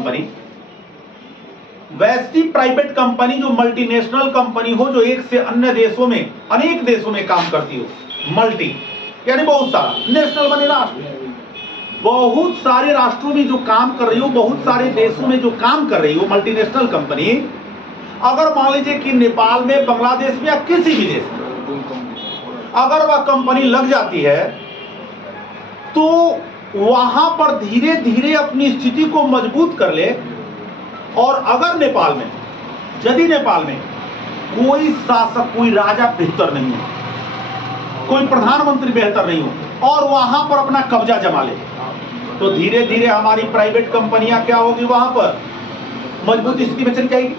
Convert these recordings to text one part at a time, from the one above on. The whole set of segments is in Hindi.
कंपनी, वैसी प्राइवेट कंपनी जो मल्टीनेशनल कंपनी हो, जो एक से अन्य देशों में, अनेक देशों में काम करती हो। मल्टी यानी बहुत सारा, नेशनल बने राष्ट्र, बहुत सारे राष्ट्रों में जो काम कर रही हो, बहुत सारे देशों में जो काम कर रही हो मल्टीनेशनल कंपनी, अगर मान लीजिए कि नेपाल में, बांग्लादेश में या किसी भी देश में अगर वह कंपनी लग जाती है, तो वहां पर धीरे धीरे अपनी स्थिति को मजबूत कर ले। और अगर नेपाल में, यदि नेपाल में कोई शासक, कोई राजा बेहतर नहीं हो, कोई प्रधानमंत्री बेहतर नहीं हो, और वहां पर अपना कब्जा जमा ले, तो धीरे धीरे हमारी प्राइवेट कंपनियां क्या होगी, वहां पर मजबूत स्थिति में चली जाएगी।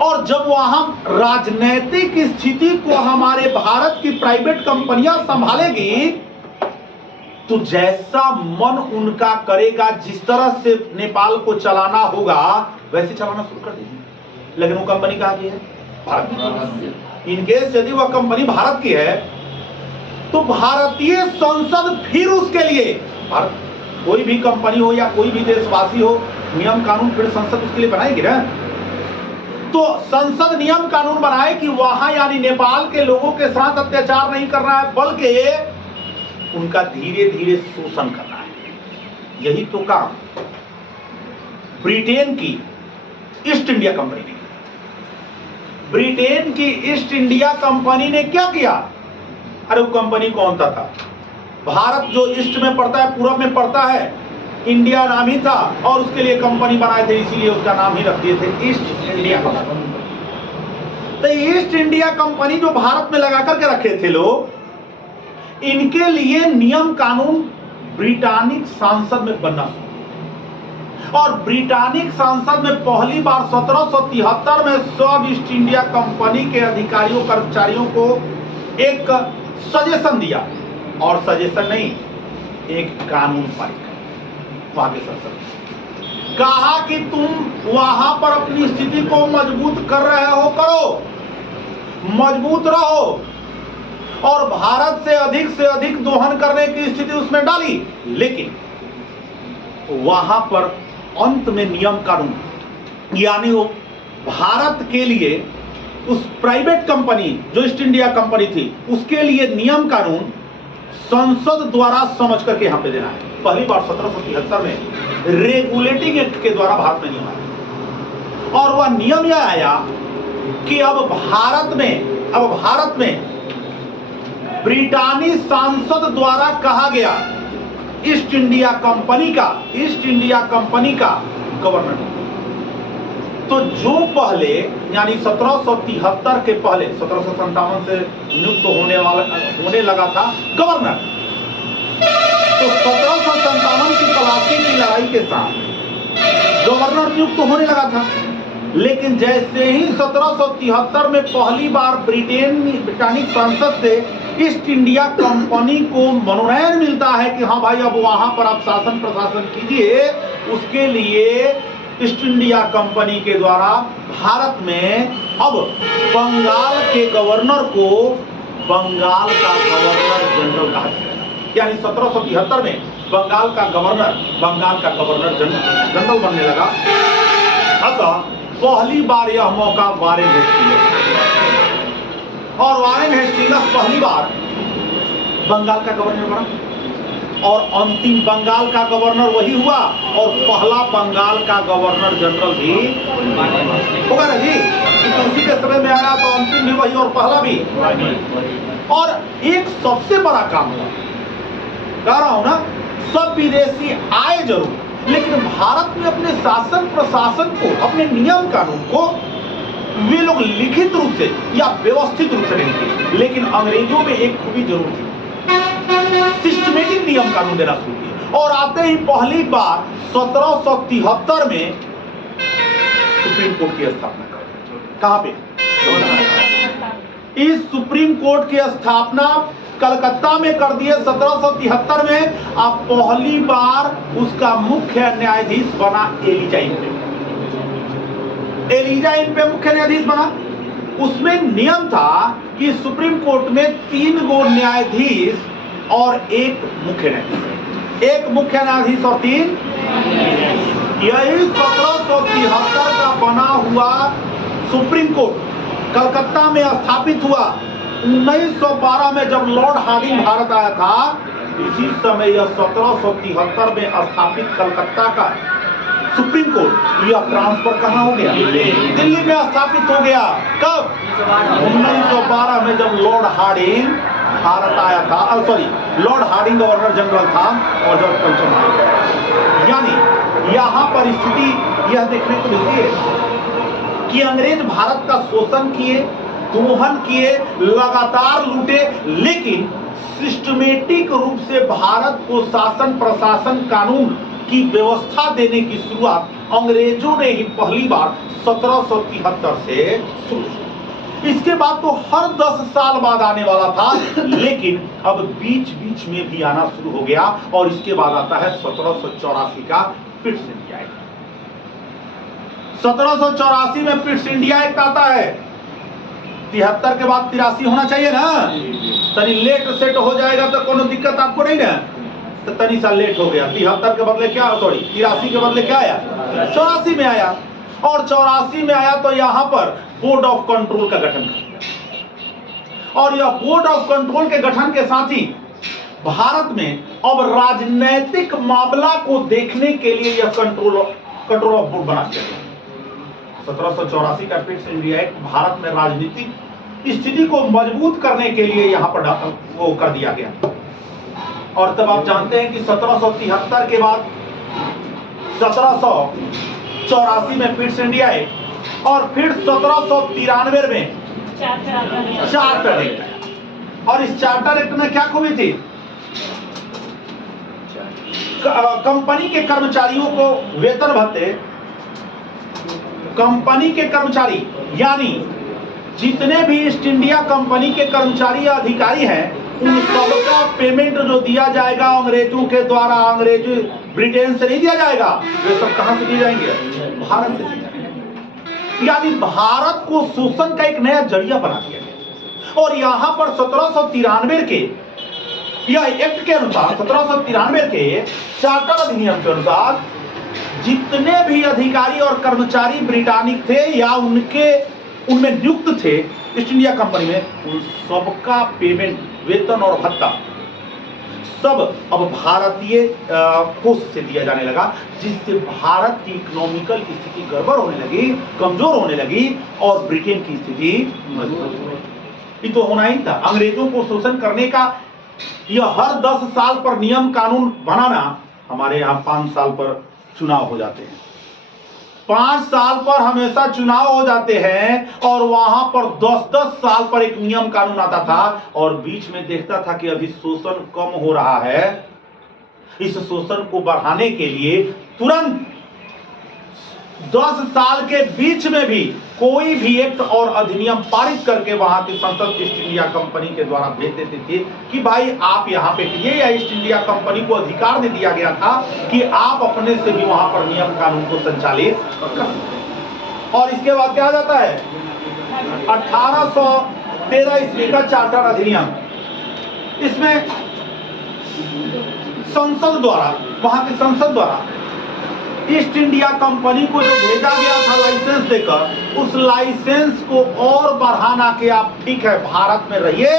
और जब वहां राजनीतिक स्थिति को हमारे भारत की प्राइवेट कंपनियां संभालेगी, तो जैसा मन उनका करेगा, जिस तरह से नेपाल को चलाना होगा, वैसे चलाना शुरू कर देंगे। लेकिन वो कंपनी कहां की है? भारत की। इनकेस यदि वह कंपनी भारत की है, तो भारतीय संसद फिर उसके लिए, कोई भी कंपनी हो या कोई भी देशवासी हो, नियम कानून फिर संसद उसके लिए बनाएगी ना। तो संसद नियम कानून बनाए कि वहां यानी नेपाल के लोगों के साथ अत्याचार नहीं करना है, बल्कि उनका धीरे धीरे शोषण करना है। यही तो काम ब्रिटेन की ईस्ट इंडिया कंपनी ने। ब्रिटेन की ईस्ट इंडिया कंपनी ने क्या किया? अरे वो कंपनी कौन था? भारत जो ईस्ट में पड़ता है, पूरब में पड़ता है, इंडिया नाम ही था, और उसके लिए कंपनी बनाए थे, इसीलिए उसका नाम ही रख दिए थे ईस्ट इंडिया कंपनी। तो ईस्ट इंडिया कंपनी जो भारत में लगा करके रखे थे लोग, इनके लिए नियम कानून ब्रिटानिक संसद में बनना शुरू। और ब्रिटानिक संसद में पहली बार 1773 में सब ईस्ट इंडिया कंपनी के अधिकारियों, कर्मचारियों को एक सजेशन दिया, और सजेशन नहीं, एक कानून पारित किया वहां के संसद। कहा कि तुम वहां पर अपनी स्थिति को मजबूत कर रहे हो, करो, मजबूत रहो, और भारत से अधिक दोहन करने की स्थिति उसमें डाली। लेकिन वहां पर अंत में नियम कानून, यानी वो भारत के लिए उस प्राइवेट कंपनी जो ईस्ट इंडिया कंपनी थी, उसके लिए नियम कानून संसद द्वारा समझ करके यहां पे देना है। पहली बार 1773 में रेगुलेटिंग एक्ट के द्वारा भारत में नियम आया, और वह नियम यह आया कि अब भारत में ब्रिटानी सांसद द्वारा कहा गया ईस्ट इंडिया कंपनी का गवर्नर। तो जो पहले यानी 1773 के पहले 1757 से नियुक्त होने लगा था गवर्नर, तो 1757 की तलाशी की लड़ाई के साथ गवर्नर नियुक्त होने लगा था। लेकिन जैसे ही 1773 में पहली बार ब्रिटानिक संसद से ईस्ट इंडिया कंपनी को मनोनयन मिलता है कि हाँ भाई अब वहां पर आप शासन प्रशासन कीजिए, उसके लिए ईस्ट इंडिया कंपनी के द्वारा भारत में अब बंगाल के गवर्नर को बंगाल का गवर्नर जनरल कहा जाएगा। यानी 1773 में बंगाल का गवर्नर जनरल बनने लगा। अतः पहली बार यह मौका वारेन हेस्टिंग्स, और वारेन हेस्टिंग्स पहली बार बंगाल का गवर्नर बना, और अंतिम बंगाल का गवर्नर वही हुआ, और पहला बंगाल का गवर्नर जनरल भी होगा ना जी, तो उसी के समय में आया, तो अंतिम भी वही और पहला भी। और एक सबसे बड़ा काम हुआ, कह रहा हूं ना, सब विदेशी आए जरूर, लेकिन भारत में अपने शासन प्रशासन को, अपने नियम कानून को वे लोग लिखित रूप से या व्यवस्थित रूप से नहीं थे। लेकिन अंग्रेजों में एक खूबी जरूर थी, सिस्टमेटिक नियम कानून देना शुरू किया। और आते ही पहली बार 1773 में सुप्रीम कोर्ट की स्थापना कर। कहां पे? इस सुप्रीम कोर्ट की स्थापना कलकत्ता में कर दिए 1773 में। अब पहली बार उसका मुख्य न्यायाधीश बना एलिजा पे मुख्य न्यायाधीश बना। उसमें नियम था कि सुप्रीम कोर्ट में 3 गो न्यायाधीश और एक मुख्य न्यायाधीश और 3 यही 1773 का बना हुआ सुप्रीम कोर्ट कलकत्ता में स्थापित हुआ। 1912 में जब लॉर्ड हार्डिंग भारत आया था, इसी समय यह 1773 में स्थापित कलकत्ता का सुप्रीम कोर्ट यह ट्रांसफर कहाँ हो गया? दिल्ली में स्थापित हो गया। कब? 1912 में जब लॉर्ड हार्डिंग भारत आया था, sorry, Lord Hardinge governor general था और जॉर्ज पंचम आया। यानी यहाँ पर स्थिति यह देखने को मिलती है कि अंग्रेज भारत का शोषण किए, दोहन किए, लगातार लूटे, लेकिन सिस्टमेटिक रूप से भारत को शासन प्रशासन कानून की व्यवस्था देने की शुरुआत अंग्रेजों ने ही पहली बार 1773 से शुरू की। इसके बाद तो हर 10 साल बाद आने वाला था, लेकिन अब बीच बीच में भी आना शुरू हो गया। और इसके बाद आता है 1784 का पिट्स इंडिया एक्ट। 1784 में पिट्स इंडिया एक्ट आता है। 73 के बाद 83 होना चाहिए ना, तनी लेट सेट हो जाएगा तो कोनो दिक्कत आपको नहीं ना, तो तनी सा लेट हो गया। 73 के बदले क्या, सॉरी 83 के बदले क्या आया? 84 में आया। और 84 में आया तो यहां पर बोर्ड ऑफ कंट्रोल का गठन किया। और यह बोर्ड ऑफ कंट्रोल के गठन के साथ ही भारत में अब राजनैतिक मामला को देखने के लिए यह कंट्रोल ऑफ बोर्ड बना दिया गया। 1784 का पिट्स इंडिया एक्ट भारत में राजनीतिक स्थिति को मजबूत करने के लिए यहां पर वो कर दिया गया। और तब आप जानते हैं कि 1773 के बाद 1784 में पिट्स इंडिया एक्ट और फिर 1793 में चार्टर एक्ट आया। और इस चार्टर एक्ट में क्या खूबी थी? कंपनी के कर्मचारियों को वेतन भत्ते, कंपनी के कर्मचारी यानी जितने भी ईस्ट इंडिया कंपनी के कर्मचारी या अधिकारी हैं, उन सबका पेमेंट जो दिया जाएगा अंग्रेजों के द्वारा, अंग्रेज ब्रिटेन से नहीं दिया जाएगा, वे सब कहां से दिए जाएंगे? भारत से दिए जाएंगे। यानी भारत को शोषण का एक नया जरिया बना दिया गया। और यहां पर 1793 के यह एक्ट के अनुसार, 1793 के चार्टर अधिनियम के अनुसार जितने भी अधिकारी और कर्मचारी ब्रिटानिक थे या उनमें नियुक्त थे ईस्ट इंडिया कंपनी में, उन सबका पेमेंट, वेतन और भत्ता सब अब भारतीय कोष से दिया जाने लगा, जिससे भारत की इकोनॉमिकल स्थिति गड़बड़ होने लगी, कमजोर होने लगी और ब्रिटेन की स्थिति मजबूत हो गई। ये तो होना ही था। अंग्रेजों को शोषण करने का यह हर 10 साल पर नियम कानून बनाना, हमारे यहाँ 5 साल पर चुनाव हो जाते हैं। 5 साल पर हमेशा चुनाव हो जाते हैं और वहां पर 10-10 साल पर एक नियम कानून आता था। और बीच में देखता था कि अभी शोषण कम हो रहा है, इस शोषण को बढ़ाने के लिए तुरंत 10 साल के बीच में भी कोई भी एक्ट और अधिनियम पारित करके वहां की संसद ईस्ट इंडिया कंपनी के द्वारा भेज देते थे कि भाई आप यहाँ पे कीजिए, या ईस्ट इंडिया कंपनी को अधिकार दे दिया गया था कि आप अपने से भी वहां पर नियम कानून को संचालित कर। और इसके बाद क्या आ जाता है? 1813 ईस्वी का चार्टर अधिनियम। इसमें संसद द्वारा, वहां की संसद द्वारा ईस्ट इंडिया कंपनी को जो भेजा गया था लाइसेंस देकर, उस लाइसेंस को और बढ़ाना कि आप ठीक है भारत में रहिए,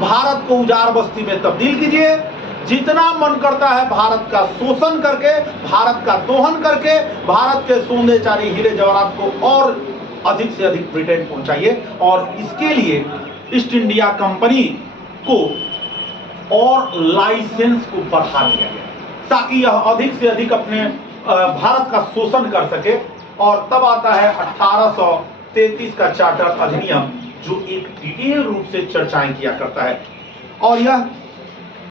भारत को उजाड़ बस्ती में तब्दील कीजिए, जितना मन करता है भारत का शोषण करके, भारत का दोहन करके, भारत के सोने चांदी हीरे जवाहरात को और अधिक से अधिक ब्रिटेन पहुंचाइए। और इसके लिए ईस्ट इंडिया कंपनी को और लाइसेंस को बढ़ा दिया गया ताकि यह अधिक से अधिक अपने भारत का शोषण कर सके। और तब आता है 1833 का चार्टर अधिनियम, जो एक डिटेल रूप से चर्चाएं किया करता है। और यह